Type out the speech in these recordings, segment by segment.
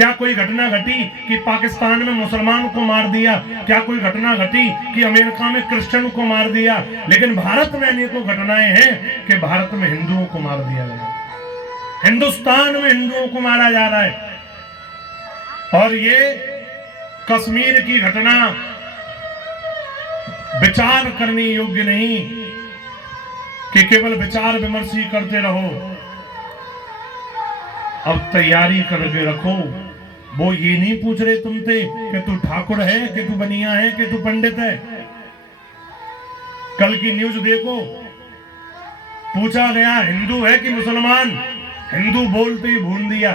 क्या कोई घटना घटी कि पाकिस्तान में मुसलमान को मार दिया? क्या कोई घटना घटी कि अमेरिका में क्रिश्चियन को मार दिया? लेकिन भारत में अनेकों घटनाएं हैं कि भारत में हिंदुओं को मार दिया गया, हिंदुस्तान में हिंदुओं को मारा जा रहा है। और ये कश्मीर की घटना विचार करने योग्य नहीं कि केवल विचार विमर्श ही करते रहो। अब तैयारी करके रखो। वो ये नहीं पूछ रहे तुमसे कि तू ठाकुर है, कि तू बनिया है, कि तू पंडित है। कल की न्यूज देखो, पूछा गया हिंदू है कि मुसलमान? हिंदू बोलते ही भूल दिया।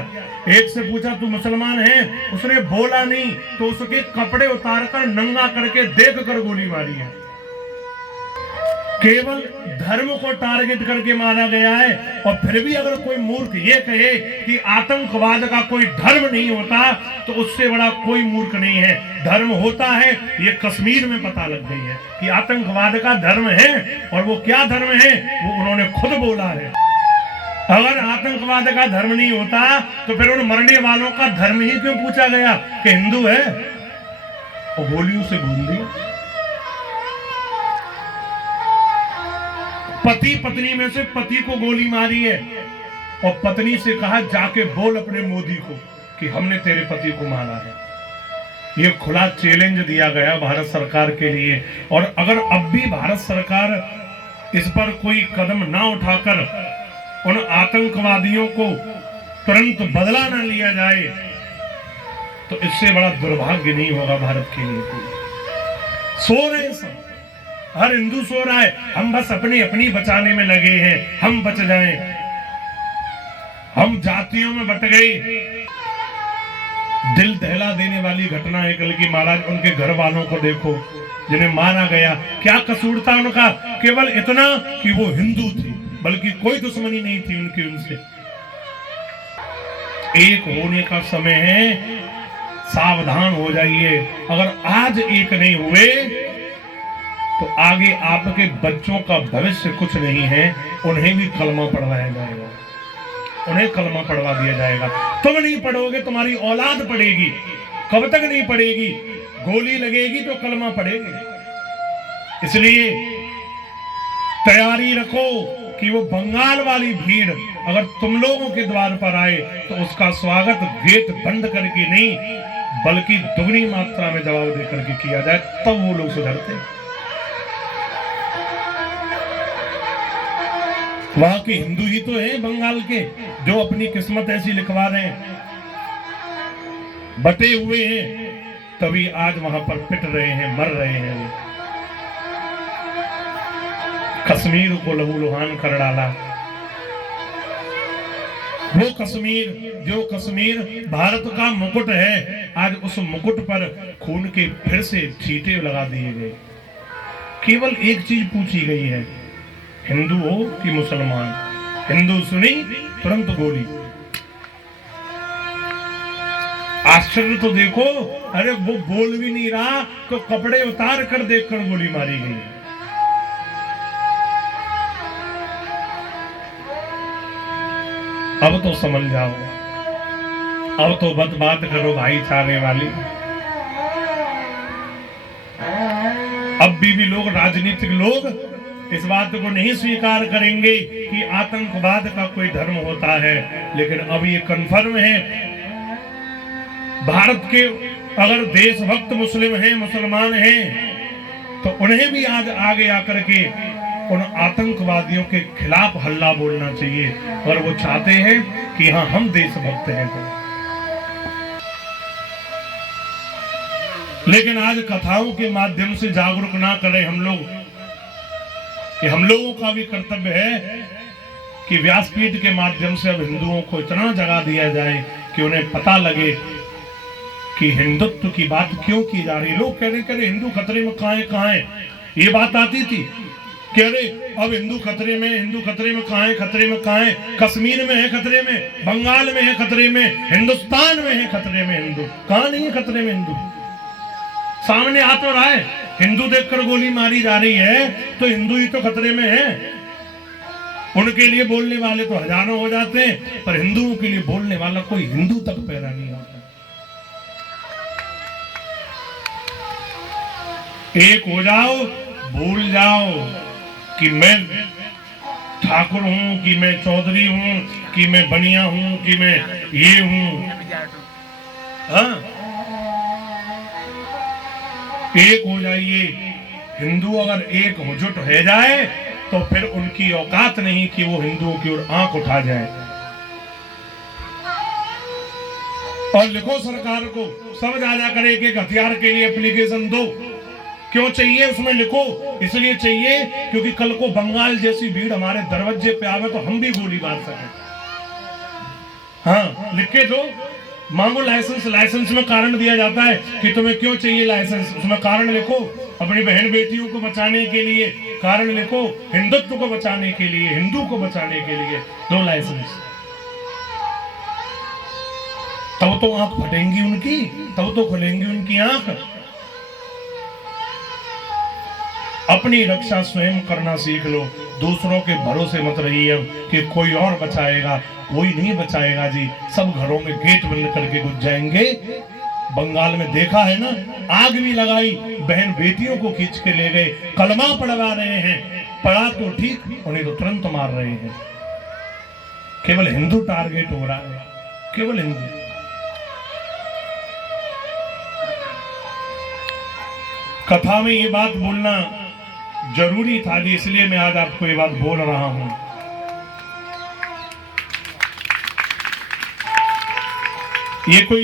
एक से पूछा तू मुसलमान है? उसने बोला नहीं तो उसके कपड़े उतारकर नंगा करके देख कर गोली मारी है। केवल धर्म को टारगेट करके मारा गया है। और फिर भी अगर कोई मूर्ख ये कहे कि आतंकवाद का कोई धर्म नहीं होता तो उससे बड़ा कोई मूर्ख नहीं है। धर्म होता है, ये कश्मीर में पता लग गई है कि आतंकवाद का धर्म है। और वो क्या धर्म है वो उन्होंने खुद बोला है। अगर आतंकवाद का धर्म नहीं होता तो फिर उन मरने वालों का धर्म ही क्यों पूछा गया कि हिंदू है? और गोलियों से भूल दिया। पति पत्नी में से पति को गोली मारी है और पत्नी से कहा जाके बोल अपने मोदी को कि हमने तेरे पति को मारा है। यह खुला चैलेंज दिया गया भारत सरकार के लिए। और अगर अब भी भारत सरकार इस पर कोई कदम ना उठाकर उन आतंकवादियों को तुरंत बदला ना लिया जाए तो इससे बड़ा दुर्भाग्य नहीं होगा भारत के लिए। सो रहे सब, हर हिंदू सो रहा है, हम बस अपनी अपनी बचाने में लगे हैं, हम बच जाएं। हम जातियों में बट गए। दिल दहला देने वाली घटना है कल की। महाराज उनके घर वालों को देखो जिन्हें मारा गया। क्या कसूर था उनका? केवल इतना कि वो हिंदू थे, बल्कि कोई दुश्मनी नहीं थी उनकी उनसे। एक होने का समय है, सावधान हो जाइए। अगर आज एक नहीं हुए तो आगे आपके बच्चों का भविष्य कुछ नहीं है। उन्हें भी कलमा पढ़वाया जाएगा, उन्हें कलमा पढ़वा दिया जाएगा। तुम नहीं पढ़ोगे, तुम्हारी औलाद पढ़ेगी। कब तक नहीं पढ़ेगी? गोली लगेगी तो कलमा पढ़ेगी। इसलिए तैयारी रखो कि वो बंगाल वाली भीड़ अगर तुम लोगों के द्वार पर आए तो उसका स्वागत गेट बंद करके नहीं बल्कि दुगनी मात्रा में जवाब देकर के किया जाए, तब वो लोग सुधरते। वहां के हिंदू ही तो हैं बंगाल के जो अपनी किस्मत ऐसी लिखवा रहे हैं, बटे हुए हैं, तभी आज वहां पर पिट रहे हैं, मर रहे हैं। कश्मीर को लहूलुहान कर डाला। वो कश्मीर जो कश्मीर भारत का मुकुट है, आज उस मुकुट पर खून के फिर से छींटे लगा दिए गए। केवल एक चीज पूछी गई है, हिंदू हो कि मुसलमान? हिंदू सुनी तुरंत गोली। आश्चर्य तो देखो, अरे वो बोल भी नहीं रहा तो कपड़े उतार कर देखकर गोली मारी गई। अब तो समझ जाओ, अब तो बात करो भाईचारे वाली। अब भी लोग, राजनीतिक लोग इस बात को नहीं स्वीकार करेंगे कि आतंकवाद का कोई धर्म होता है। लेकिन अब ये कन्फर्म है, भारत के अगर देशभक्त मुस्लिम हैं, मुसलमान हैं, तो उन्हें भी आज आगे आकर के उन आतंकवादियों के खिलाफ हल्ला बोलना चाहिए अगर वो चाहते हैं कि हाँ हम देशभक्त हैं तो। लेकिन आज कथाओं के माध्यम से जागरूक ना करें हम लोग कि हम लोगों का भी कर्तव्य है कि व्यासपीठ के माध्यम से अब हिंदुओं को इतना जगा दिया जाए कि उन्हें पता लगे कि हिंदुत्व की बात क्यों की जा रही है। लोग कह रहे हिंदू खतरे में कहां है। ये बात आती थी कि अरे अब हिंदू खतरे में कहां है? कश्मीर में है खतरे में, बंगाल में है खतरे में, हिंदुस्तान में है खतरे में। हिंदू कहां नहीं है खतरे में? हिंदू सामने आ तो रहा है। हिंदू देखकर गोली मारी जा रही है तो हिंदू ही तो खतरे में है। उनके लिए बोलने वाले तो हजारों हो जाते हैं, पर हिंदुओं के लिए बोलने वाला कोई हिंदू तक पैदा नहीं होता। एक हो जाओ, भूल जाओ कि मैं ठाकुर हूं, कि मैं चौधरी हूं, कि मैं बनिया हूं, कि मैं ये हूं। हाँ? एक हो जाइए। हिंदू अगर एक हुजुट हो जाए तो फिर उनकी औकात नहीं कि वो हिंदुओं की ओर आंख उठा जाए। और लिखो सरकार को, सब जा कर एक हथियार के लिए एप्लीकेशन दो। क्यों चाहिए उसमें लिखो? इसलिए चाहिए क्योंकि कल को बंगाल जैसी भीड़ हमारे दरवाजे पे आवे तो हम भी गोली मार सकें। हाँ, लिख के दो, मांगो लाइसेंस। लाइसेंस में कारण दिया जाता है कि तुम्हें क्यों चाहिए लाइसेंस, उसमें कारण लिखो। अपनी बहन बेटियों को बचाने के लिए कारण लिखो, हिंदुत्व को बचाने के लिए, हिंदू को बचाने के लिए दो लाइसेंस। तब तो आंख फटेंगी उनकी, तब तो खुलेंगी उनकी आंख। अपनी रक्षा स्वयं करना सीख लो, दूसरों के भरोसे मत रहिए कि कोई और बचाएगा। कोई नहीं बचाएगा जी, सब घरों में गेट बंद करके घुस जाएंगे। बंगाल में देखा है ना, आग भी लगाई, बहन बेटियों को खींच के ले गए, कलमा पढ़वा रहे हैं, पढ़ा तो ठीक, उन्हें तो तुरंत मार रहे हैं। केवल हिंदू टारगेट हो रहा है, केवल हिंदू। कथा में ये बात बोलना जरूरी था जी, इसलिए मैं आज आपको ये बात बोल रहा हूं। ये कोई